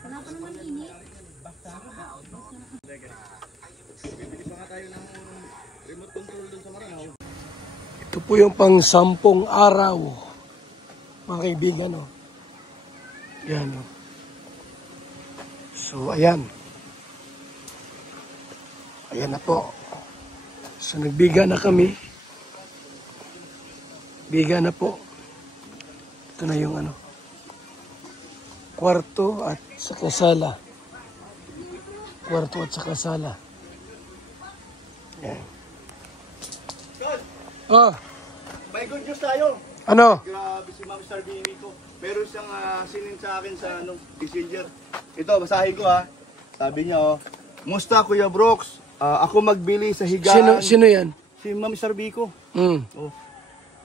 Kenapa naman ini? Bibili pa nga tayo ng remote control dun sa Maranao. Ito po yung pang-10 araw, mga kaibigan. Oh. Yan. Oh. So, ayan. Ayan na po. So, nagbiga na kami. Biga na po. Ito na yung ano. Kwarto at saka sala. Kwarto at saka sala. Yan. Oh. May good news tayo. Ano? Grabe si Ma'am Star Bini ko. Meron siyang sinin sa akin sa messenger. Ito, basahin ko ha. Sabi niya musta Kuya Brooks? Ako magbili sa higaan. Sino yan? Si Ma'am Star Biko. Oh.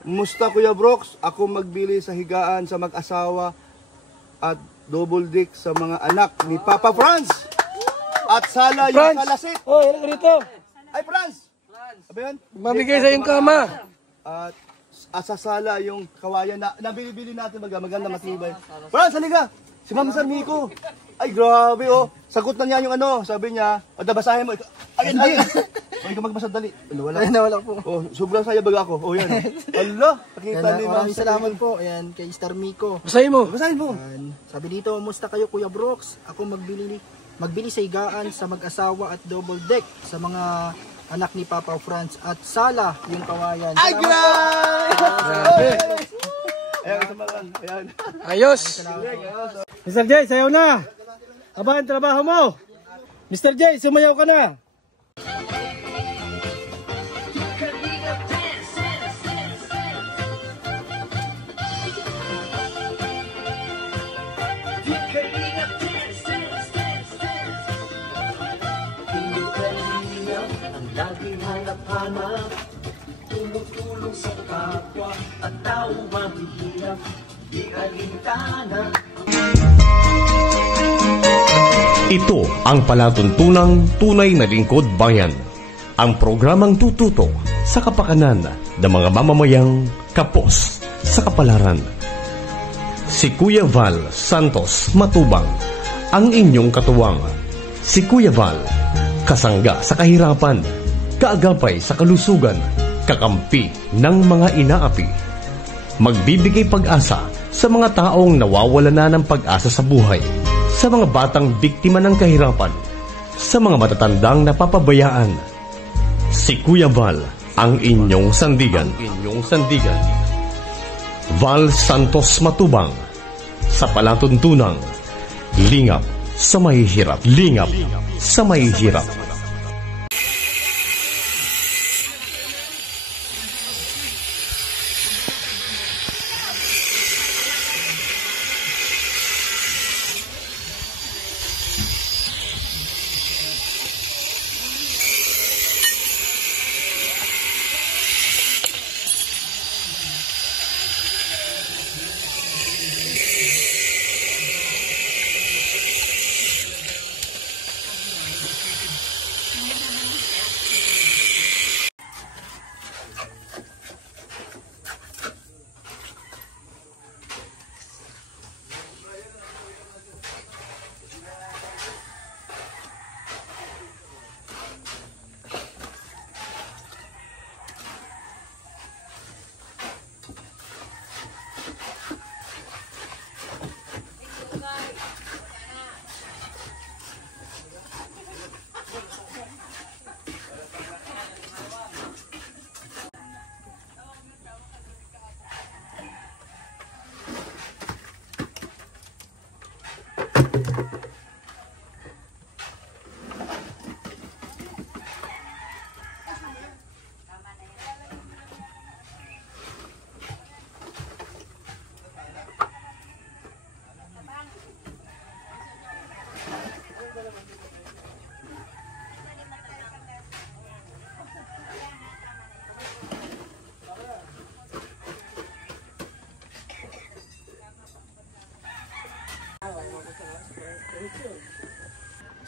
Musta Kuya Brooks? Ako magbili sa higaan sa mag-asawa at double dick sa mga anak ni Papa Franz. At sala yung kalasit. Oh, yan ka dito. Ay, Franz! Sabi yan? Mamigay sa yung kama. At asasala yung kawayan na nabili-bili natin maganda matibay. Franz, halika! Si Ma'am Star Biko. Ay, grabe Sagot na niya yung sabi niya, basahin mo. Ay, hindi! Huwag ka magbasa dali. Nawala po. Sobrang saya baga ako. Yan. Allah, nakita ni Ma'am. Maraming salamat po. Ayan, kay Star Miko. Basahin mo. Basahin mo. Sabi dito, musta kayo Kuya Brooks? Ako magbili sa higaan sa mag-asawa at double deck sa mga anak ni Papa Franz at sala yung kawayan. Ay, grabe! Ayan, isa mga ayan. Ayos. Mr. J, sayaw na! Aba ang trabaho mo! Mr. J, sumayaw ka na! Laging hanap-hanap, tumutulong sa kapwa at tao mahihirap, di alintana. Ito ang palatuntunang tunay na lingkod bayan. Ang programang tututok sa kapakanan ng mga mamamayang kapos sa kapalaran. Si Kuya Val Santos Matubang, ang inyong katuwang. Si Kuya Val, kasangga sa kahirapan, kaagapay sa kalusugan, kakampi ng mga inaapi. Magbibigay pag-asa sa mga taong nawawala na ng pag-asa sa buhay, sa mga batang biktima ng kahirapan, sa mga matatandang napapabayaan. Si Kuya Val, ang inyong sandigan. Val Santos Matubang, sa palatuntunang lingap sa mahihirap. Lingap sa mahihirap.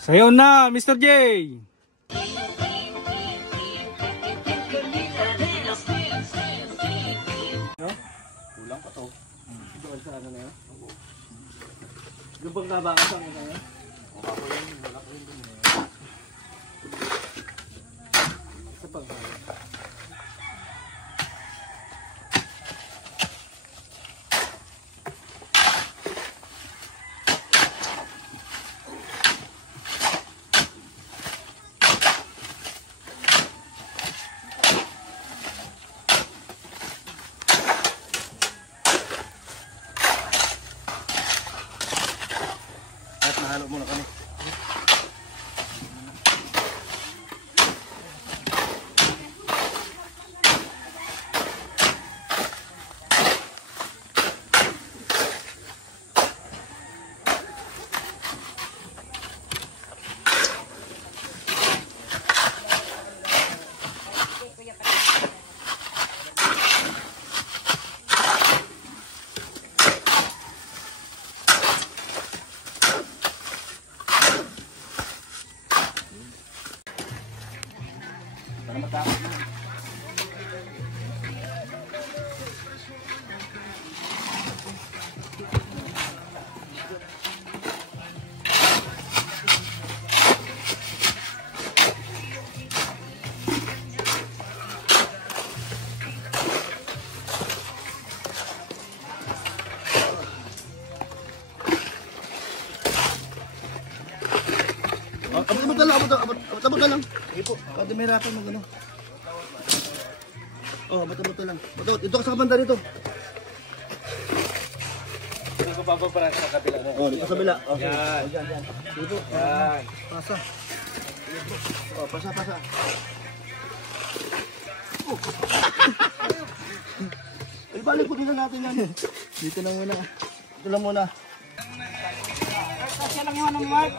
Sayaw na, Mr. J! Kulang pa to. Yung pagkabangasang ito yan? Sa pagkabangasang. Mahalo muna kami. Abot na lang. Sige po. Pwede may rapan mag ano. Oh, abot lang. Abot. Ito ka sa kabanda rito. Hindi ko papaparan sa kabila. Oh, dito sa kabila. Okay. Yan. Yan. Sige po. Yan. Pasa. Oh, pasa. Oh. Ay, balik po din natin yan. Dito na muna. Ito lang muna. Kasi lang yung anong mark.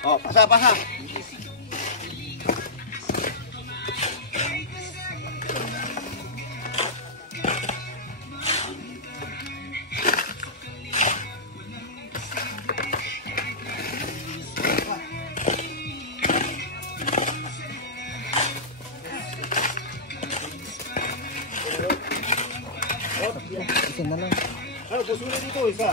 Oh, pasa. Isa na lang. Ano, puso na dito, isa.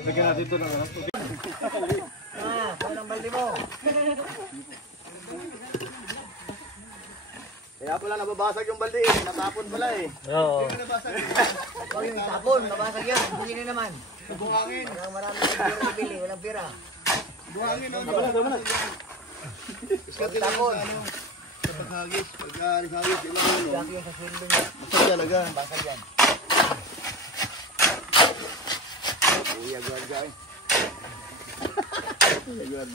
Bigyan natin ito ng ano. Anong balde mo? Kaya pala nababasag yung balde eh. Natapon pala eh. Oo. Huwag yung tapon, mabasag yan. Bumili na naman. Buhangin. Walang maraming pira nabili, walang pira. Buhangin. Tama na. Iskati lang sa ano. Sa paghagis. Pag-hagis. Laki yung sa sweldo niya. Masag talaga. Basag yan. Uy, agad eh. Agad.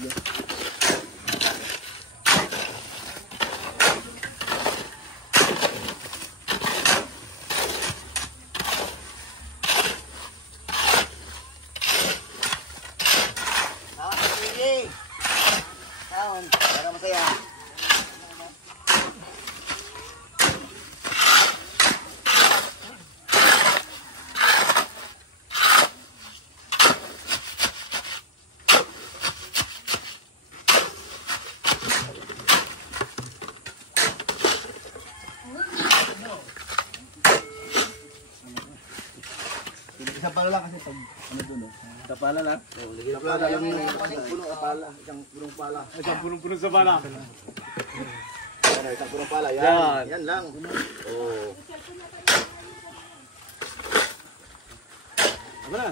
Para masaya. Isa pala lang kasi pag ano doon oh. Tapala lang. Isa pala lang yung punong pala, isang punong pala. Isang punong-punong sa bala. Ano, isang punong pala. Yan. Yan lang. Oh. Tama na.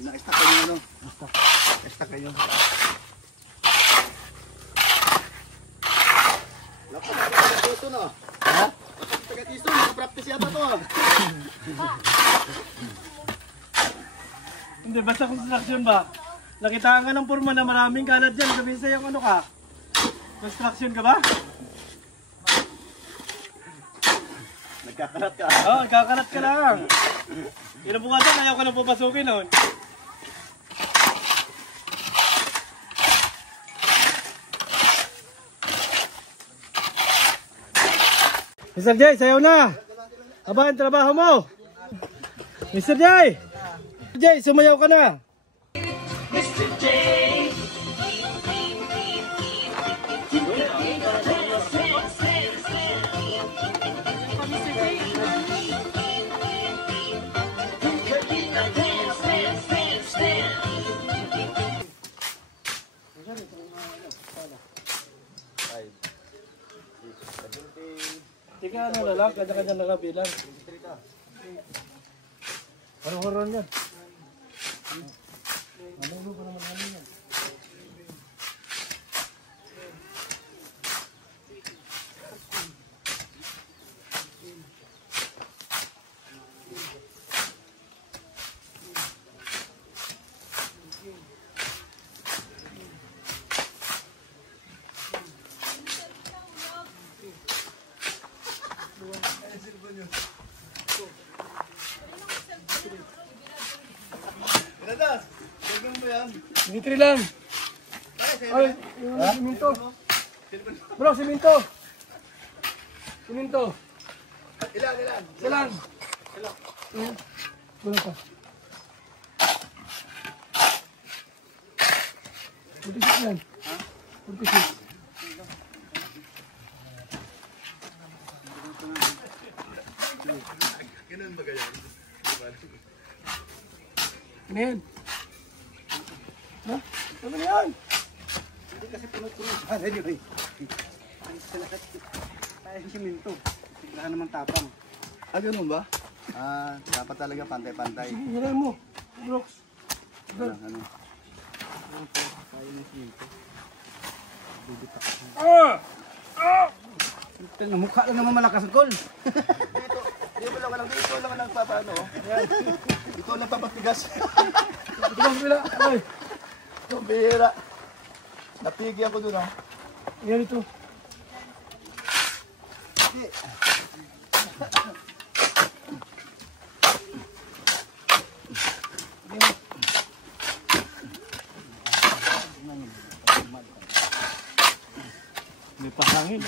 Na-stack kayo ano? Na-stack kayo. Lakas na ito no? Ha? Taga-tiso, nakapractice yata to ah. Hindi, basta construction ba? Nakitaan ka ng forma na maraming kalat dyan. Sabihin sa'yo ano ka? Construction ka ba? Nagkakalat ka. Oo, kakalat ka lang. Kinabukasan, ayaw ka na papasukin noon. Mr. Jay, sayaw na! Aba, ang trabaho mo! Mr. Jay! Mr. Jay, sumayaw ka na! Mr. J. Tika, ano na lang, kanya-kanya na lang bilang. Anong horon yan? Pinada, gagawin mo yan. Dimitri lang. Ay, yung siminto. Bro, siminto. Siminto. Ilan? Isa lang. Gulo ka. 46 yan. 46. Ganun ba ganyan? Ano yan? Ha? Ano yan? Hindi kasi puno-puno siya. Anyway. Ay, siminto. Wala naman tapang. Ah, ganun ba? Ah, dapat talaga pantay-pantay. Sige, hiray mo. Brooks. Ano? Mukha lang naman malakas ang call. Dito lang nagpapaano. Dito lang papatigas. Ito lang pila. Ay, Ang bihira. Napigyan ko dun ah. yan ito. May pahangin.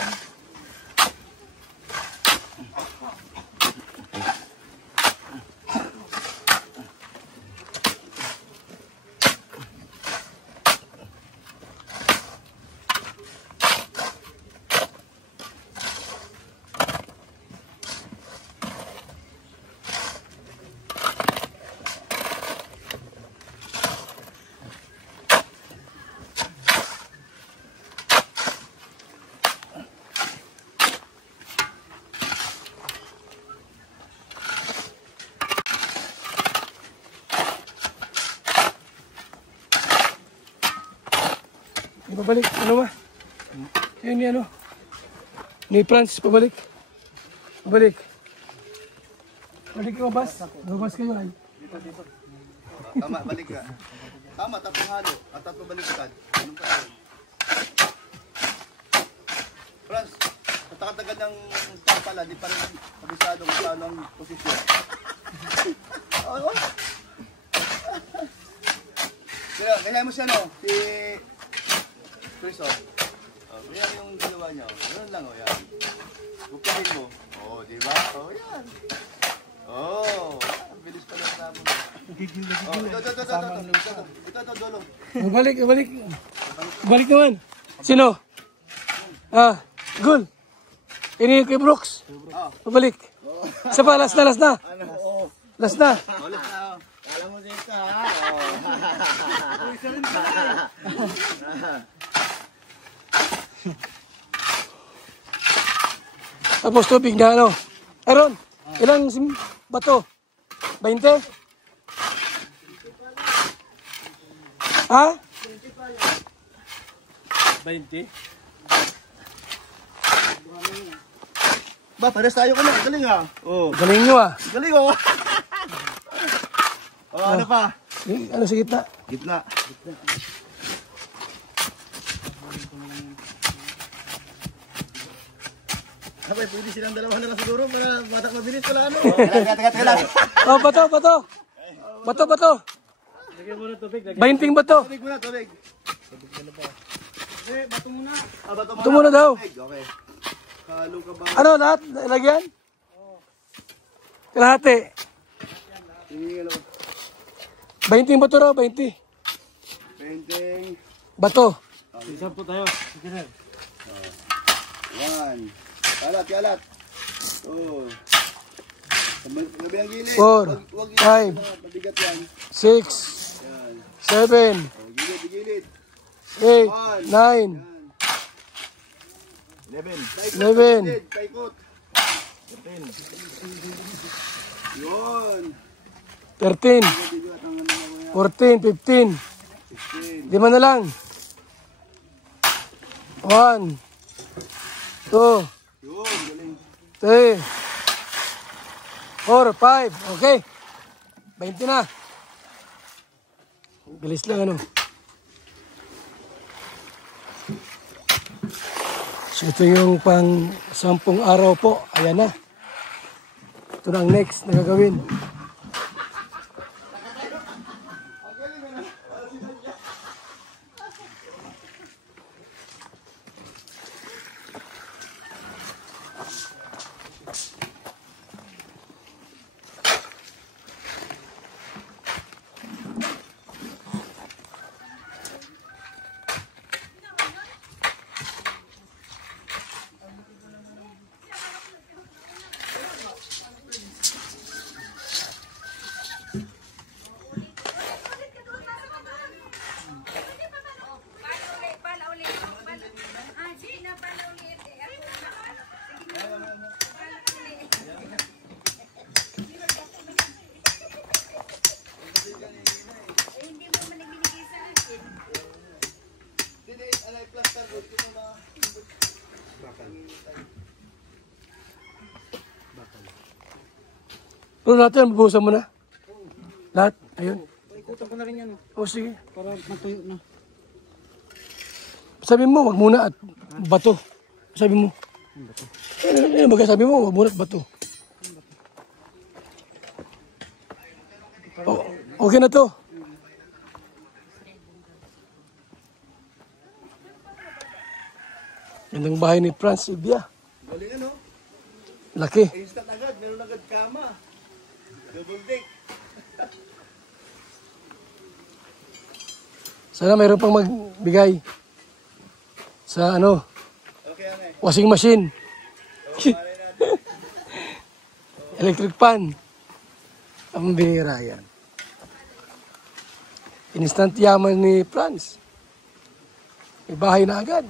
Pabalik, ano ba? Yan ni ano? Ni Franz, pabalik. Pabalik. Balik ka, Bas. Babas kayo ay. Tama, balik ka. Tama, tatlong halo. At tatlong baliktad. Anong ka yun? Franz, katakatagal ng pala, di pa rin kabisado kung saan ang posisyon. Oo. Kaya mo siya, no? Si Chris, oh. Yan yung ginawa niya. Ganun lang, oh, yan. Bukahin mo. Oh, di ba? Oh, yan. Oh, ang bilis pala sa mo. Ito, dolo. Balik. Balik naman. Sino? Ah, Gul. Ini kay Brooks. Pabalik. Isa pa, last na. Last na. Ulit na, oh. Alam mo din ka, ha? Tapos tubig na ano. Aaron, ilang bato? 20? Ha? 20. Ba, pares tayo ka na. Galing ah. Oh. Galing nyo ah. Galing oh. Oh, ano pa? Ano sa gitna? Gitna. Abay, pwede silang dalawa na lang siguro para matak mabilis pala ano. Teka lang. Oh, bato. Bato. Lagyan mo na tubig. 20 bato. Tubig muna, tubig. Bato muna. Ah, bato Ito muna daw. Tubig, okay. Halo ka ba? Ano lahat? Lagyan? Kalahati. Hindi ano. 20 bato raw, 20. Painting. Bato. Isa po tayo. Sige na. 1. Kalat. 2. Gabi ang gilid. 4, 5, Mabigat yan. 6, 7, Oh, gilid. 8, 9, 11. 11, Paikot. 10. Yun. 13, 14, 15. Lima na lang. 1, 2, Yun, galing. 3, 4, 5. Okay. 20 na. Bilis lang ano. So ito yung pang 10 araw po. Ayan na. Ito na ang next na gagawin. Pero natin, bubuhusan mo na. Lahat. Ayun. Ikutan ko na rin yan. O sige. Para matuyo na. Sabi mo, wag muna at bato. Sabi mo. Ano ba sabi mo, wag muna at bato. Oh, okay na to. Yan ang bahay ni Franz Silvia. Galing ano? Laki. Instant agad. Meron agad kama. Double deck. Sana mayroon pang magbigay sa ano, Okay, ano eh. washing machine. Electric pan. Ang bihira yan. Instant yaman ni Franz. May bahay na agad.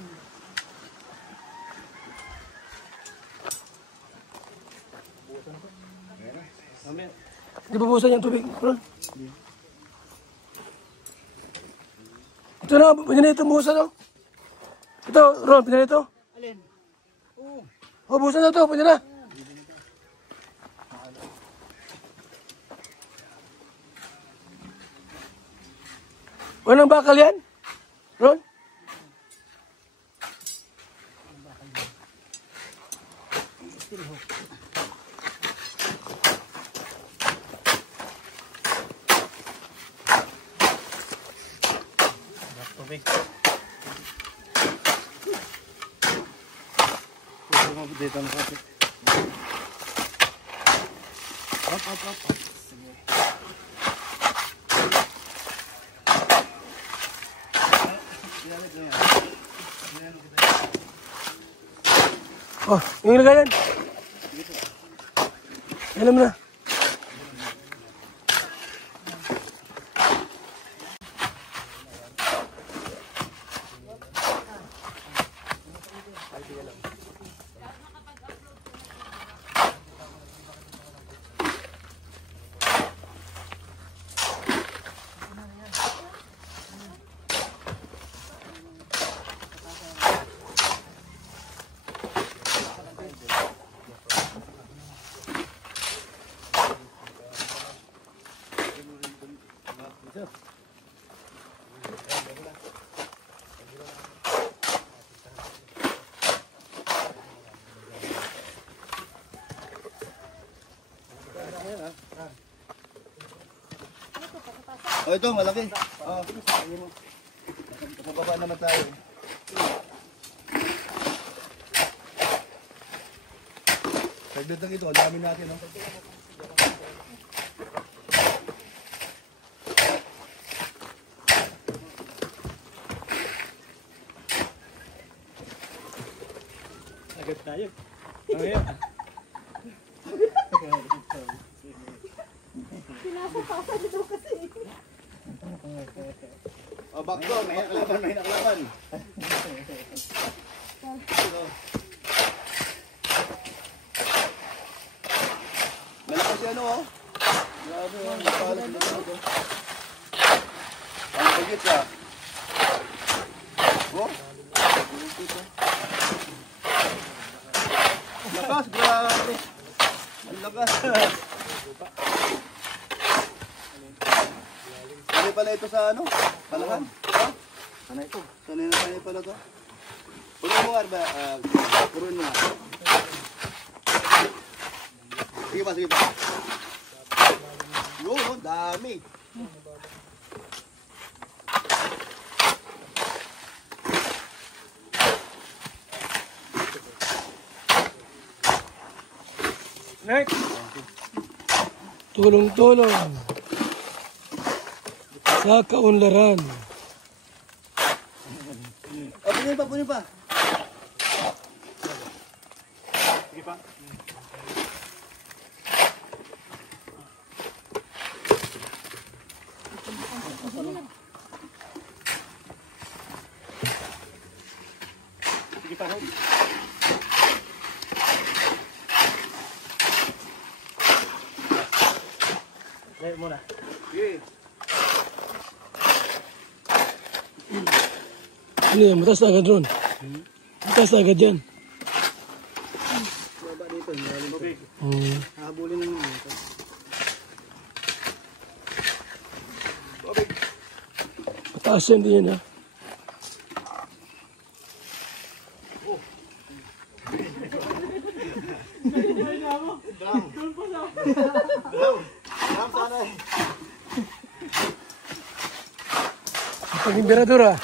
Di ba busan yung tubig, Ron? Ito na, pwede na ito busan, no? Ito, Ron, pwede na ito? Alin? Oh, busan na ito, pwede na. Walang bakal yan? Ron? Dito na kapit. Oh, yung lagayan. Alam na. Oh, ito, malaki. Oh, baba naman tayo. Saglit lang ito, ang dami natin. Oh. Agad tayo. Okay. Oh, backdoor, may naklaban, may naklaban. Malakas yan, oh. Grabe, oh. Napalas dito. Ang pagit siya. Oh. Lakas, grabe. Ang lakas. Sanay pala ito sa ano? Palahan? Ha? Sanay ito. Sanay na sanay pala ito. Puruin mo nga ba? Puruin mo nga. Sige pa, sige pa. Yun, dami. Next. Tulong-tulong sa kaunlaran. Oh, punin pa, punin pa. Sige pa. Sige pa, Rob. Dahil muna. Sige. Ano yan? Mataas na agad ron. Mataas na agad yan. Baba dito, malalim to. Okay. Hahabulin na naman ito. Mataas yan din yan ha. Pag-imperador ha.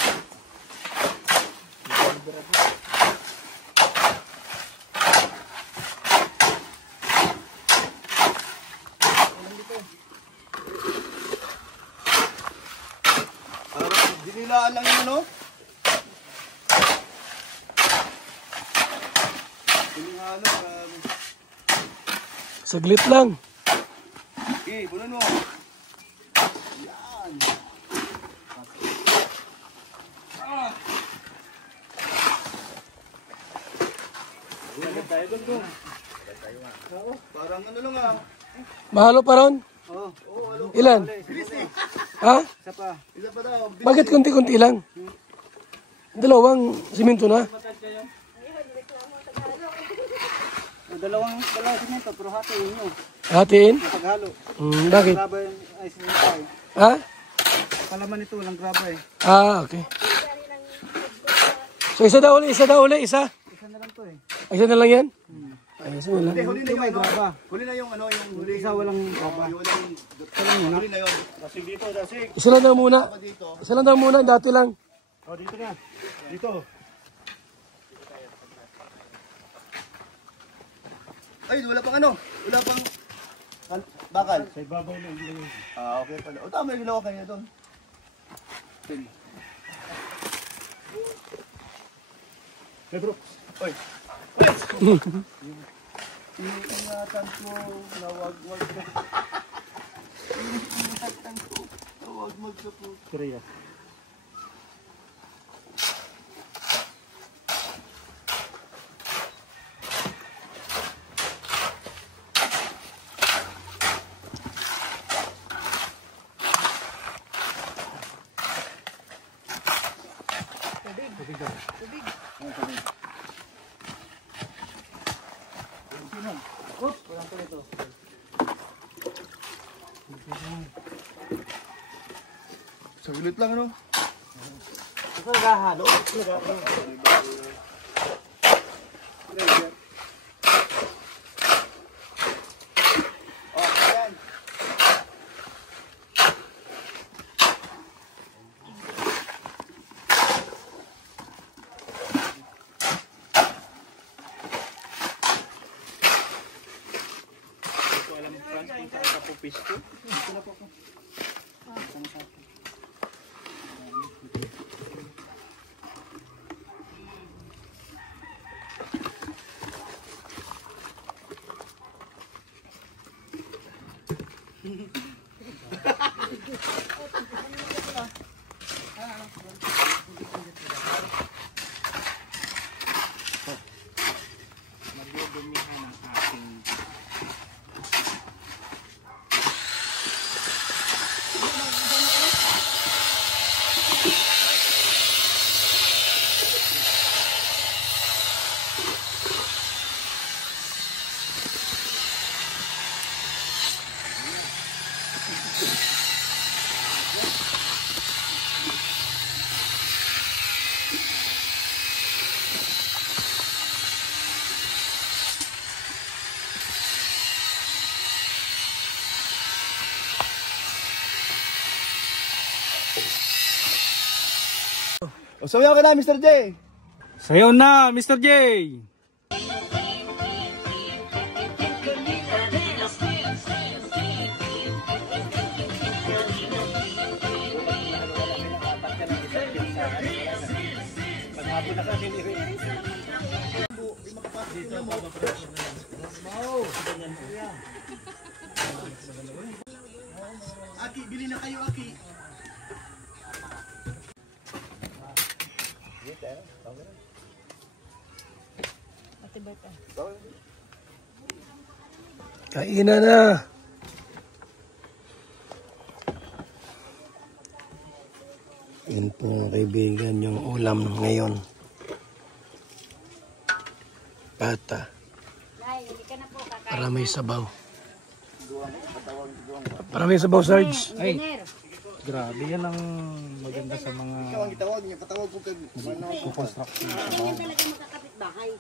Dinilaan lang yun, no? Dinihalo, grabe. Saglit lang. Okay, punan mo. Yan. Parang ano lang ah. Mahalo pa ron? Ilan? Ha? Isa pa. Isa pa daw. Bakit konti-konti lang? Dalawang simento na. Dalawang simento, pero hatiin nyo. Hatiin? Paghalo. Bakit? Graba yung ice cream. Ha? Palaman ito, walang graba eh. Ah, okay. So isa daw uli, isa. Isa na lang to eh. Isa na lang yan? Ay, isa na lang. Huli na Ito yung may ano. graba. Huli na yung ano, yung huli. Isa walang graba. Yung walang, huli na yun. Dasig dito, dasig. Isa lang daw muna. Dito. Isa lang daw muna, dati lang. O, dito na. Dito. Ay, wala pang ano. Wala pang bakal. Sa ibabaw na. Ah, okay pala. O, tama yung ginawa kanina doon. Hey, bro. Oy. Ingatan ko na wag Ingatan ko na wag magsapo. Korea. Sulit lang, ano? Ako naghahalo. O, sayaw ka na, Mr. J! Sayo na, Mr. J! Aki, bili na kayo, Aki. Kainan na. Yun po mga kaibigan yung ulam ngayon. Pata. Para may sabaw. Para may sabaw, Sarge. Ay, grabe yan ang maganda sa mga Ikaw ang gitawag niya, patawag ko kag construction. Ganyan talaga magkakapit bahay.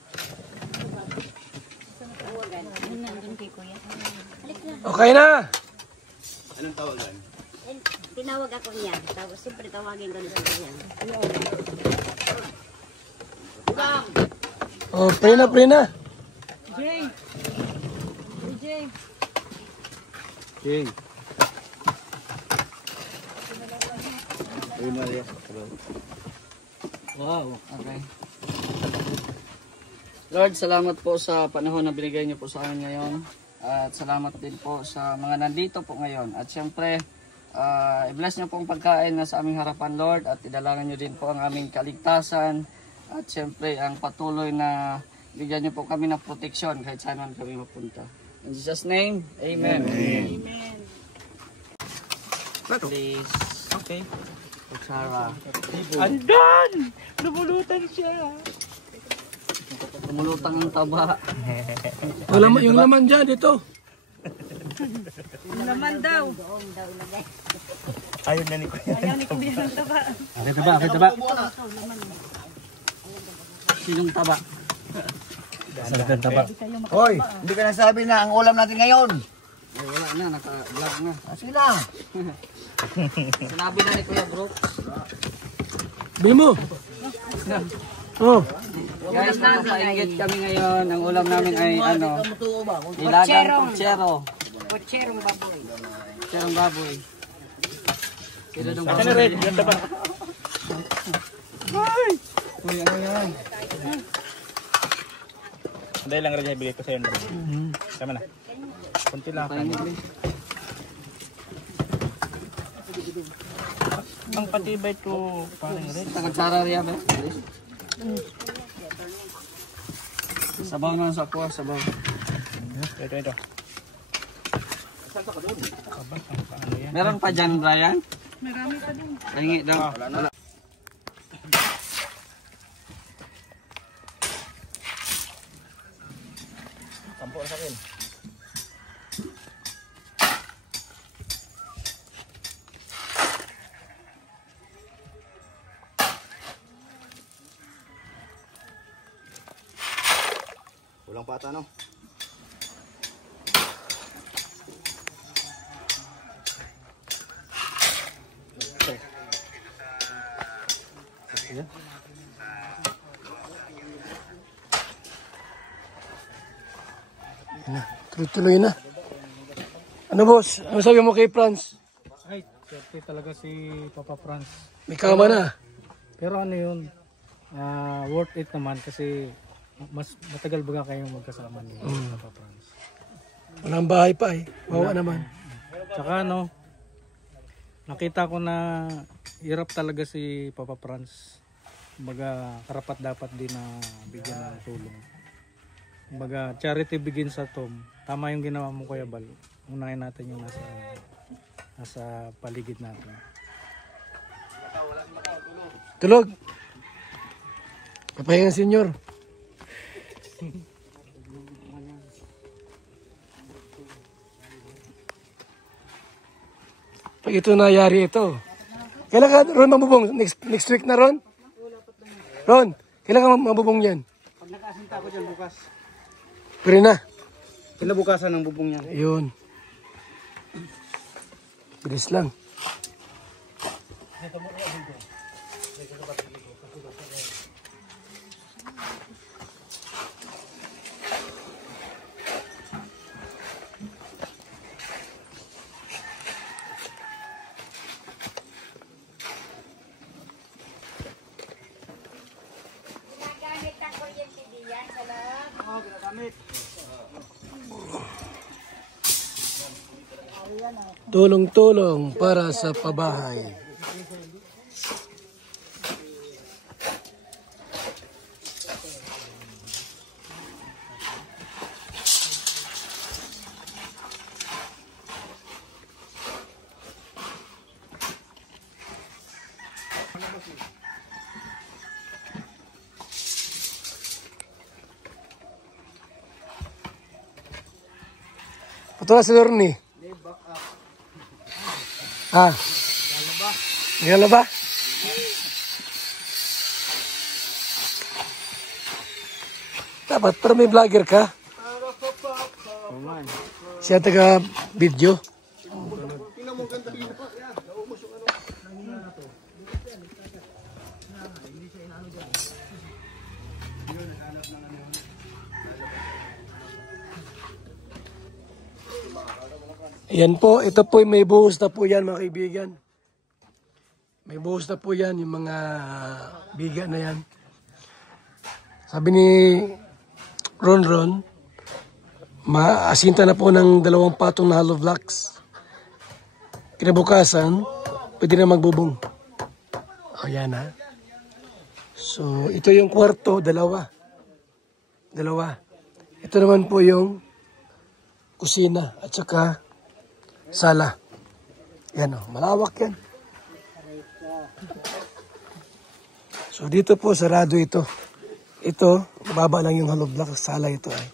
Tawagan. Ano nandun kay kuya? Okay na. Anong tawagan? Eh, tinawag ako niya. Tapos siyempre tawagin ko na sa kanya. Oh, pre na, pre na. Jay. Ayun na, yes. Wow, okay. Lord, salamat po sa panahon na binigay niyo po sa amin ngayon. At salamat din po sa mga nandito po ngayon. At syempre, i-bless niyo po ang pagkain na sa aming harapan, Lord. At idalangin niyo din po ang aming kaligtasan. At syempre, ang patuloy na bigyan niyo po kami ng proteksyon kahit saan man kami mapunta. In Jesus' name, Amen. Amen. Please. Okay. Sarah. Andan! Lumulutan siya. Lumulutang ang taba. Yung laman dyan, dito. Laman daw. Ayun na ni Kuya. Ayaw ni Kuya ng taba. Akit taba. Sinong taba? Hoy, hindi ka nasabi na ang ulam natin ngayon. Ay, wala na, naka-vlog na. Sige na. Sinabi na ni Kuya Brooks. Bili mo. Oh, Guys, nagpapainggit kami ngayon. Ang ulam namin ay ilagang putsero. Kutserong baboy. Putserong baboy. Sino nung baboy? Uy, ano yan? Dahil lang rin bigay ko sa iyo. Sama na. Kunti lang. Ang patibay to parang rin. Nakagsara riya ba? Sabaw na sa kuha, sabaw. Ito. Meron pa dyan, Brian? Marami pa din. Hingi daw. Sampo na sa akin. Kulang pata, no? Tuloy-tuloy na. Ano boss? Ano sabi mo kay Franz? Ay, swerte talaga si Papa Franz. May kama na. Pero ano yun, worth it naman kasi mas matagal baga kayong magkasama ni Papa Franz. Walang bahay pa eh. Wawa naman. Tsaka ano, nakita ko na hirap talaga si Papa Franz. Kumbaga, karapat dapat din na bigyan ng tulong. Kumbaga, charity begins at home. Tama yung ginawa mo, Kuya Bal. Unahin natin yung nasa paligid natin. Tulog. Papahinga senyor. Pag ito nangyari ito. Kailan ka, Ron, mabubong? Next week na, Ron? Ron, kailan ka mabubong yan? Pag nakasinta ko dyan bukas. Pero na. Kinabukasan ng bubong niya. Yun. Bilis lang. Tulong-tulong para sa pabahay. Patuloy si Lorne. Ah. Gala ba? Dapat, pero may vlogger ka? Siya taga video. Ayan po, ito po may buhos na po yan mga kaibigan. May buhos na po yan, yung mga biga na yan. Sabi ni Ron, maasinta na po ng 2 patong na hollow blocks. Kinabukasan, pwede na magbubong. O yan ha. So, ito yung kwarto, 2. Ito naman po yung kusina at saka sala. Yan o, malawak yan. So dito po, sarado ito. Ito, mababa lang yung hollow block sa sala ito ay.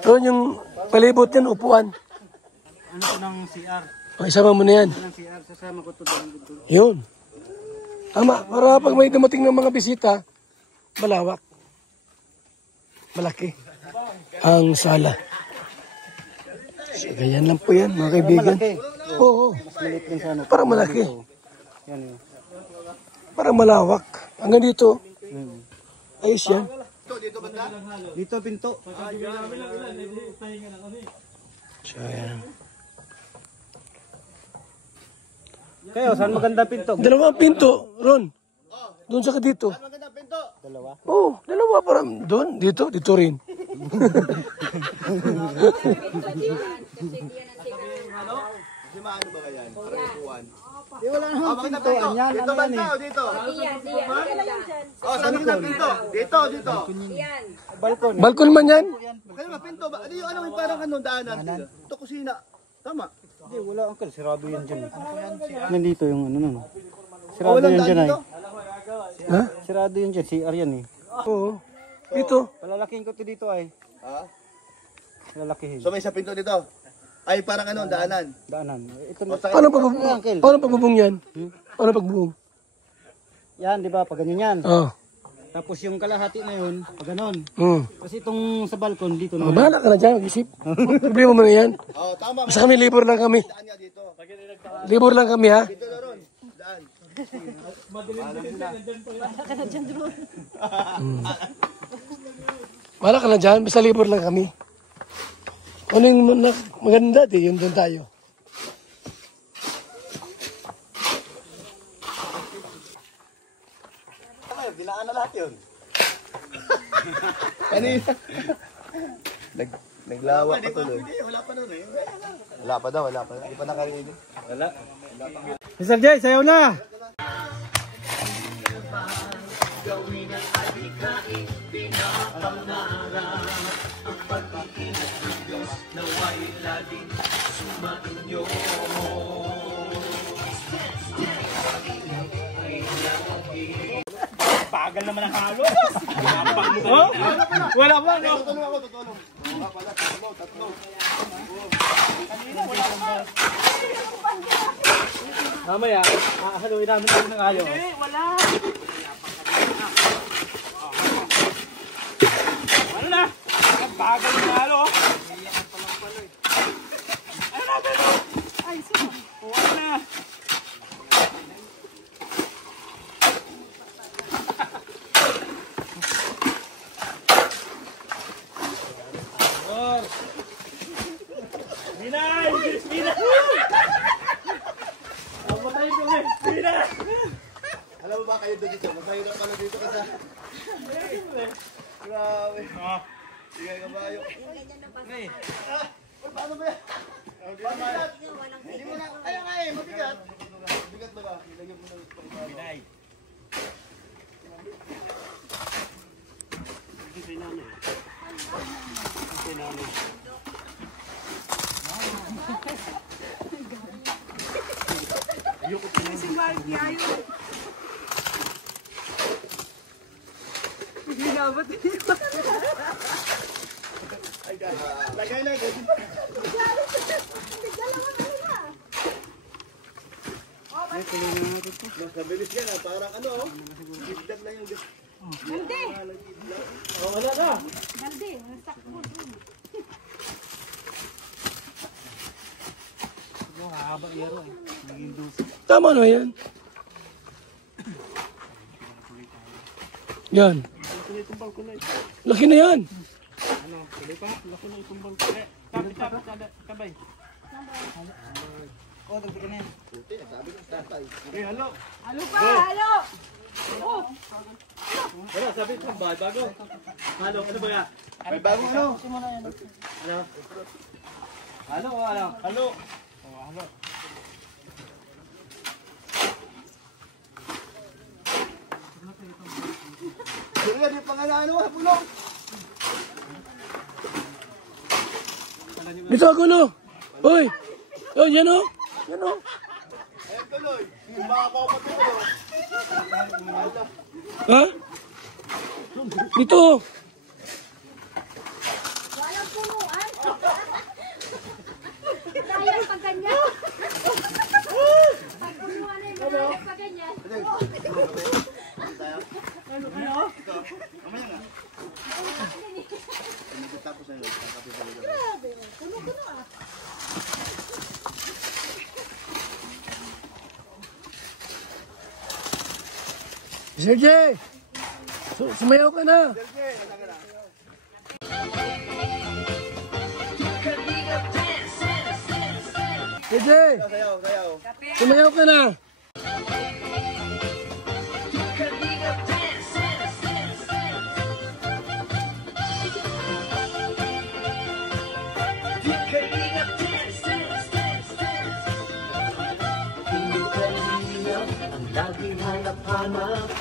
Doon yung palibot yan, upuan. Ano ko ng CR? O, isama mo na yan. Ng CR, sasama ko ito doon dito. Yun. Tama, para pag may dumating ng mga bisita, malawak. Malaki. Ang sala. So, ganyan lang po yan, mga kaibigan. Oo. Mas maliit din sa ano. Parang malaki. Yan yun. Parang malawak. Hanggang dito. Ayos yan. Dito pinto. So, yan. Kayo, saan maganda pinto? 2 pinto, Ron. Doon sa dito. Dalawa? Oo, 2 parang doon. Dito rin. Di wala naman pinto. Yan, Dito ba tao? Dito. Oh, saan ang pinto? Dito. balkon. Balkon man yan. Kaya nga, pinto ba? Ano yung ano yung parang ano, daanan? Ito kusina. Tama. Hindi, wala uncle. Sirado yan dyan. Nandito yung ano nun. Oh, Sirado walang yan daan dyan ay. dito? Ha? Sirado yan dyan. CR yan eh. Oo. Dito. Palalaking ko to dito ay. Ha? Lalakihin. So may isa pinto dito. Ay parang ano, daanan. Daanan. Ito O, sakit. Paano pagbubong yan? Paano pagbubong? yan, di ba? Pag ganyan yan. Oo. Tapos yung kalahati na yun, pag ganon. Kasi itong sa balkon, dito na. Bahala ka na dyan, mag-isip. Problema mo na yan. Oh, tama. Basta kami, libur lang kami. Daan niya dito. Libur lang kami, ha? Dito na ron. Daan. Bahala ka na dyan, basta libur lang kami. Ano yung maganda, yun doon tayo. Binaan na lahat yun. Kanina. Naglawa pa tuloy. Wala pa nun eh. Wala pa daw, wala pa. Hindi pa nakarinig. Wala. Mr. J, sayaw na! Bagal naman ang halo. Wala pa, no? Tutulong ako, tutulong. Wala pala, tatlo. Mamaya, haluin namin ito ng ayaw. Wala. Ano na? Bagal ng halo. Ano natin? Ay, sino? Wala na. Binay! Binay! Patayin ko eh! Binay! Alam mo ba kayo dito? Masahirap pala dito kasi. Grabe. Sige, kabayo. Paano ba yan? Mabigat. Hindi mo na. Ayaw nga eh, mabigat. Mabigat ba ka? Ilagyan mo na. Binay! Lagay. Mas nabilis yan ah. Parang ano oh. Gitdag lang yung Balde! Wala na! Balde! Sakpo dun. Haba yaro eh. Naging dusi. Tama na yan. Yan. Laki na yan. Ano, tuloy pa? Laki na itong balkon. Kabay. Oh, dagdagan na yan. Eh, halo. Halo pa! Halo! Oh! Wala, sabi ko, bago. Halo, ano ba yan? May bagong ano? Ano? Halo o ano? Halo. Halo. Sige, di pa nga na ano ah. Pulong. Dito ako, no? Uy! Oh, yan o. Yan o. Ayan tuloy. Makapaw pa tuloy. Ha? Dito. Walang punuan! Sayang pag ganyan! Pag kumuha na yung mga pag ganyan. Mamaya nga. Tapos na yun. Grabe! Puno-puno ah! Sergey! Sumayaw ka na. Sergey! Sayaw. Sumayaw ka na. Laging hanap-hanap,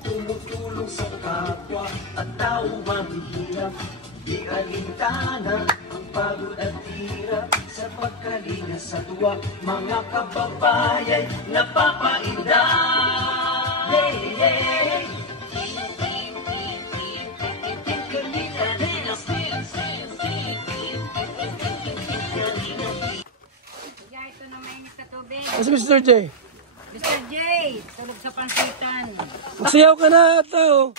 tumutulong sa kapwa at tao mahihirap. Di alintana ang pagod at hirap sa pagkalinga sa tuwa. Mga kababayan napapainda. Hey, hey. Kaya ito na mainit na tubig. Kasi Mr. J, Mr. J, tulog sa pansitan. magsayaw ka na, tao.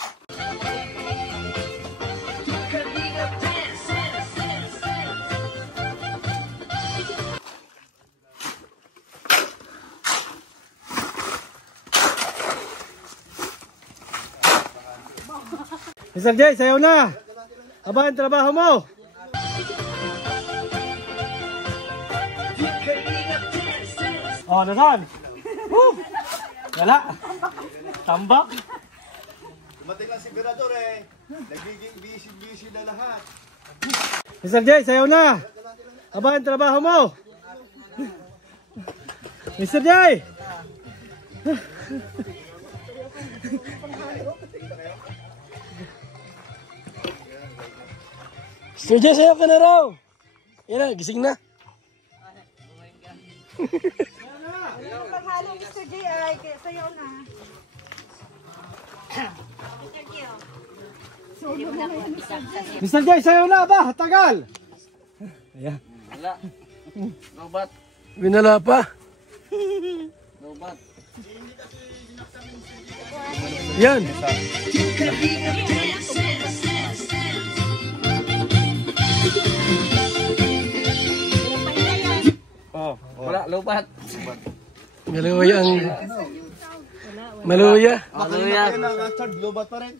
Mr. J, sayaw na! Aba, ang trabaho mo! Oh, nasaan? Woo! Wala. Tambak. Dumating lang si Berador eh. Nagiging busy na lahat. Mr. J, sayaw na! Aba, ang trabaho mo! Mr. J! Mr. J, sayo ka na raw. Yan na, gising na. Yung paghalo, Mr. J, ay sayaw na. Mr. J, sayaw na ba? Tagal! Ayan. Wala. Lobat. Winala pa. Lobat. Yan. Oh, wala. Lobat. Maluya ang... Maluya. Maluya. Third lobat pa rin.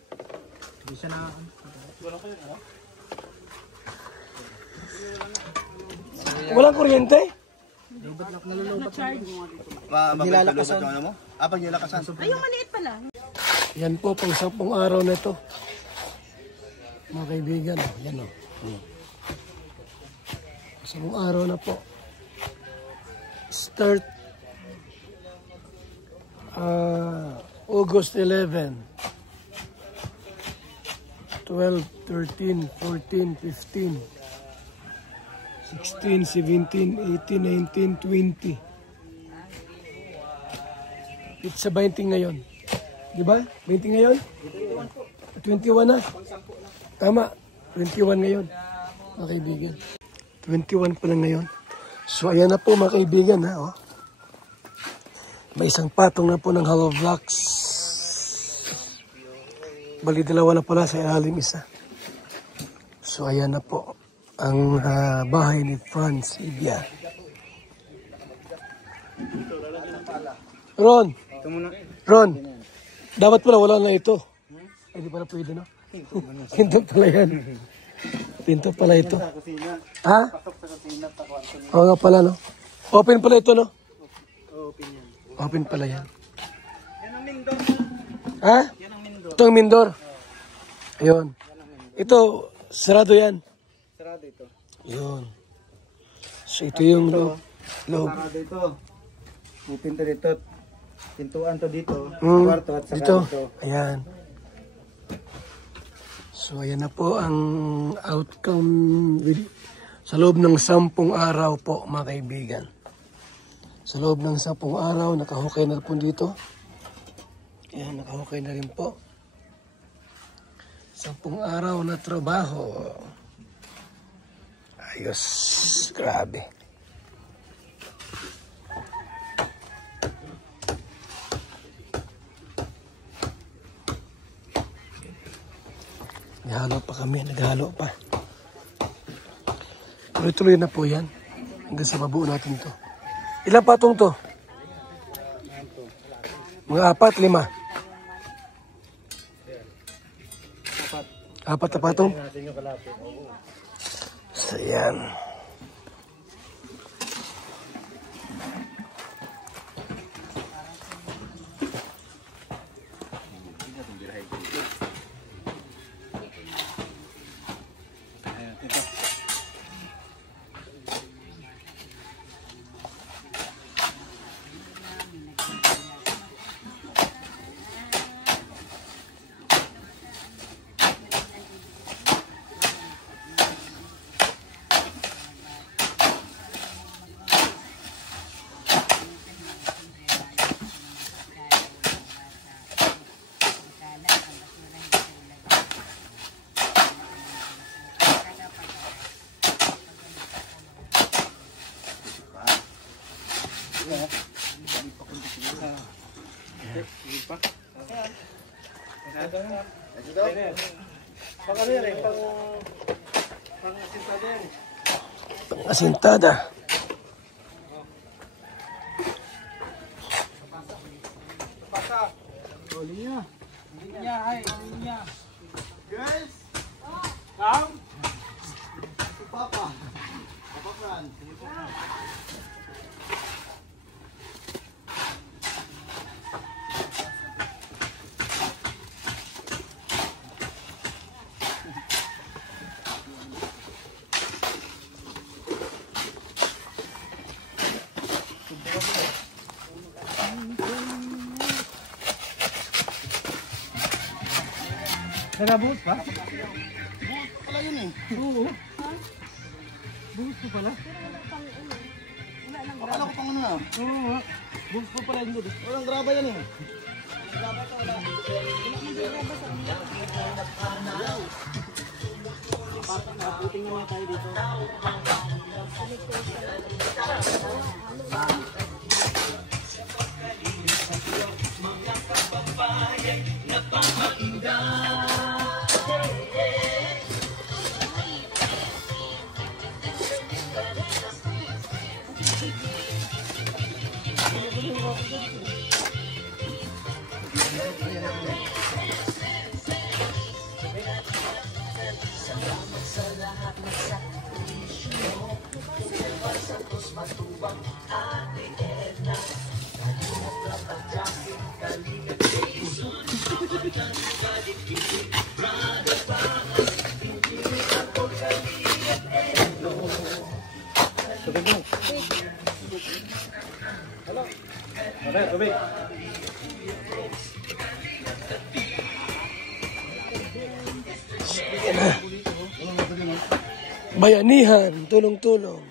Walang kuryente? Maglalakas ang ano mo? Pag nilakasan. Ay, yung maliit pala. Yan po, pang 10 araw na ito. Mga kaibigan, yan o. 10 araw na po. Start August 11, 12, 13, 14, 15, 16, 17, 18, 19, 20. It's sa 20 ngayon. Di ba? 20 ngayon? 21 na. Tama. 21 ngayon. Mga kaibigan. 21 pa lang ngayon. So, ayan na po mga kaibigan. Ha? Oh. May isang patong na po ng hollow blocks. Bali, dalawa na pala sa ilalim isa. So, ayan na po ang bahay ni Franz Ibia. Ron, dapat pala wala na ito. Ay, di pala pwede, no? Pinto pala yan. Pinto pala ito. Ha? Oo nga pala, no? Open pala ito, no? Open pala yan. Ha? Ito ang mindor. Ayun. Ito, sarado yan. Sarado ito. Ayun. So, ito yung loob. Sarado ito. Open to dito. Pintuan to dito. Kwarto at saka Dito. dito. Ayan. So, ayan na po ang outcome sa loob ng 10 araw po, mga kaibigan. Sa loob ng 10 araw, nakahukay na po dito. Ayan, nakahukay na rin po. 10 araw na trabaho. Ayos. Grabe. Naghalo pa kami, naghalo pa. Tuloy-tuloy na po yan. Hanggang sa mabuo natin to. Ilang patong to? Mga 4, 5. 4 na patong? So yan. Pang-asintada. Girls! Come. Si Papa. Papa Franz. Nanabuhos pa? Pala yun eh. Oo. Buhos pa pala? Akala ko pang ano na. Oo nga. Buhos pa pala yung doon. Walang graba yan eh. Puting naman tayo dito. Tubig. Bayanihan, tulong-tulong.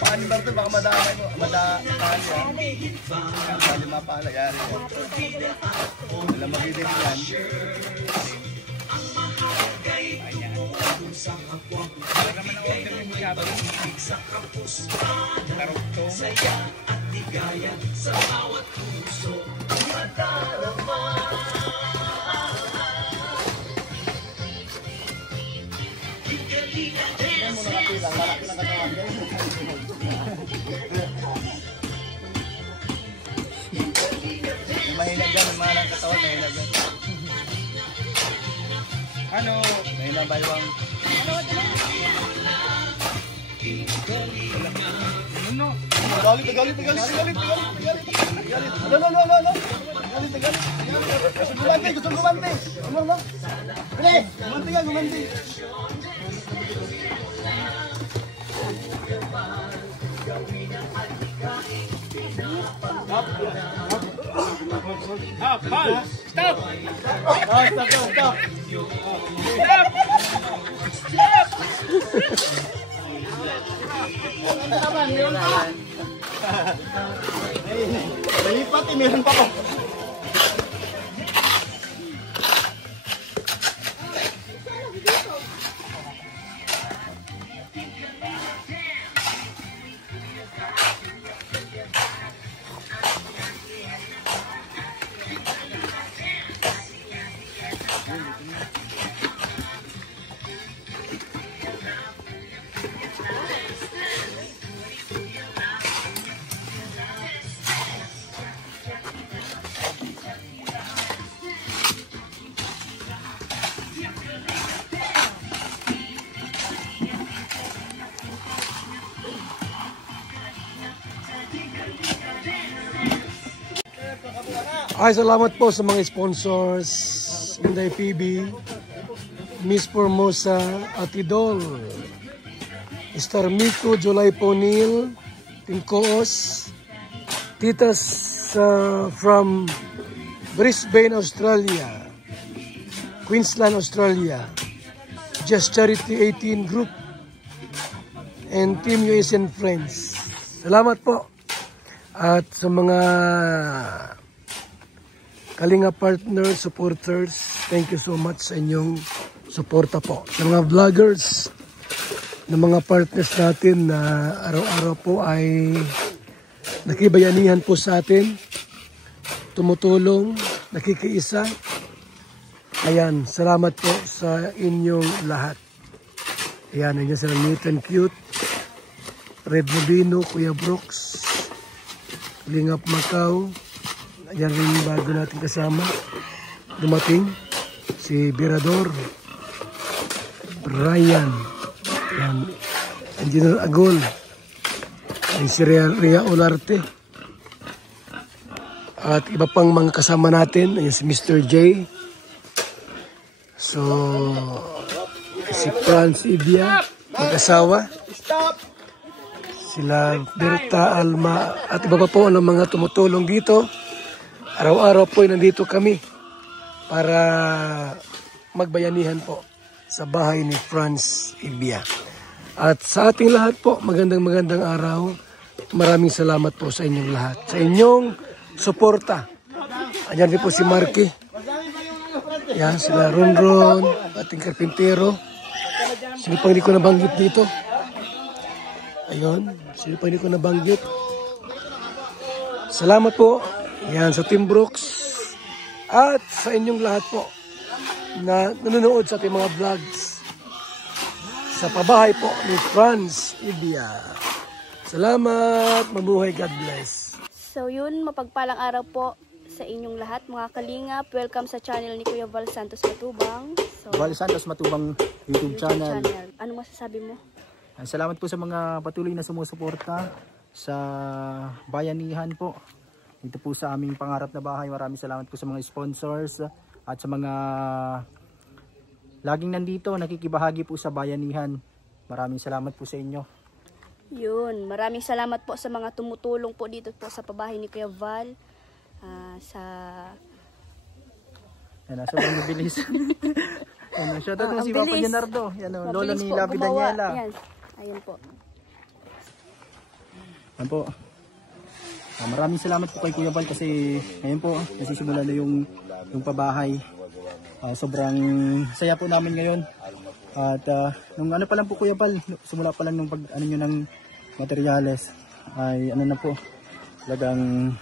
Paano ba ito? Baka madamay mo. Madamay yan. Kali mapala. Yari yan. Wala magiging yan. Talaga man ang order mo masyado. Tarugtong. Mahinag yan. Mga lang katawan. Mahinag yan. Ano? Mahinag baywang. Ano? Galit. Ano? Gusto gumante. Ano mo? Bilis! Gumante. Stop! Stop! Stop! Nalipat eh, meron pa ko. Ay, salamat po sa mga sponsors. Inday PB, Miss Formosa, Atidol, Star Miko, July Ponil, Tinkoos, Titas from Brisbane, Australia, Queensland, Australia, Just Charity 18 Group, and Team US and Friends. Salamat po. At sa mga Kalinga partners, supporters, thank you so much sa inyong suporta po. Sa mga vloggers, ng mga partners natin na araw-araw po ay nakibayanihan po sa atin, tumutulong, nakikiisa. Ayan, salamat po sa inyong lahat. Ayan, nandiyan sila Nathan Cute, Red Nobino, Kuya Brooks, Lingap Macau. Ayan rin bago natin kasama. Dumating si Birador, Ryan, ayan, Engineer Agol, and si Ria Olarte. At iba pang mga kasama natin, ayan si Mr. J. So, si Franz Ibia, mag-asawa. Sila Berta, Alma, at iba pa po ng mga tumutulong dito. Araw-araw po ay nandito kami para magbayanihan po sa bahay ni Franz Ibia. At sa ating lahat po, magandang araw. Maraming salamat po sa inyong lahat. Sa inyong suporta. Ayan din po si Marky. Yan, sila Ronron, ating karpintero. Sino pang hindi ko nabanggit dito? Ayun, sino pang hindi ko nabanggit? Salamat po. Yan, sa Team Brooks. At sa inyong lahat po na nanonood sa ating mga vlogs sa pabahay po ni Franz Ibia. Salamat, mabuhay, God bless. So yun, mapagpalang araw po sa inyong lahat mga kalingap. Welcome sa channel ni Kuya Val Santos Matubang. So, Val Santos Matubang YouTube channel. Ano masasabi mo? Salamat po sa mga patuloy na sumusuporta sa bayanihan po. Dito po sa aming pangarap na bahay. Maraming salamat po sa mga sponsors at sa mga laging nandito, nakikibahagi po sa bayanihan. Maraming salamat po sa inyo. Yun, maraming salamat po sa mga tumutulong po dito po sa pabahay ni Kuya Val. Sobrang mabilis. Shoutout po si Papa Leonardo. Lola ni Labi Daniela. Ayan po. Ayan po. Maraming salamat po kay Kuya Val kasi ngayon po nasisimula na yung pabahay. Sobrang saya po namin ngayon. At nung ano pa lang po Kuya Val, simula pa lang nung pag ano nyo ng materyales ay ano na po, talagang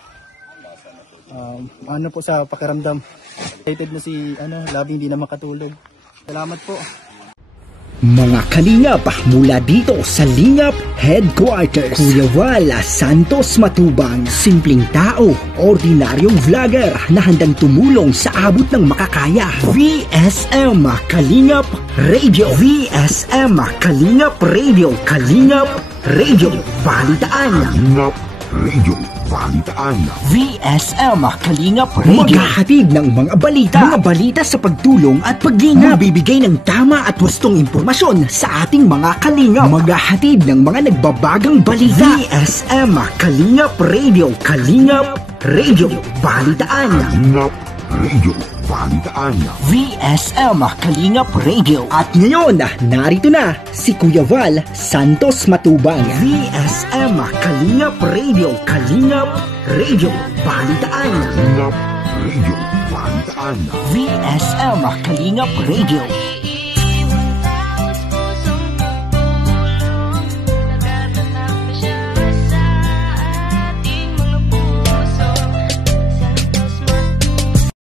ano po sa pakiramdam. Excited na si Labi, hindi na makatulog. Salamat po. Mga kalingap, mula dito sa Lingap Headquarters, Kuya Val Santos Matubang, simpleng tao, ordinaryong vlogger na handang tumulong sa abot ng makakaya. VSM Kalingap Radio, VSM Kalingap Radio, Kalingap Radio, Balitaan. Kalingap Radio, Balitaan. VSM Kalingap Radio, maghahatid ng mga balita sa pagtulong at paglingap, bibigay ng tama at wastong impormasyon sa ating mga kalingap, maghahatid ng mga nagbabagang balita. VSM Kalingap Radio, Kalingap Radio, Balitaan. Kalingap Radio, Balitaan. VSM Kalingap Radio. At ngayon, narito na si Kuya Val Santos Matubang. VSM Kalingap Radio, Kalingap Radio, Balitaan. Kalingap Radio, Balitaan. VSM Kalingap Radio.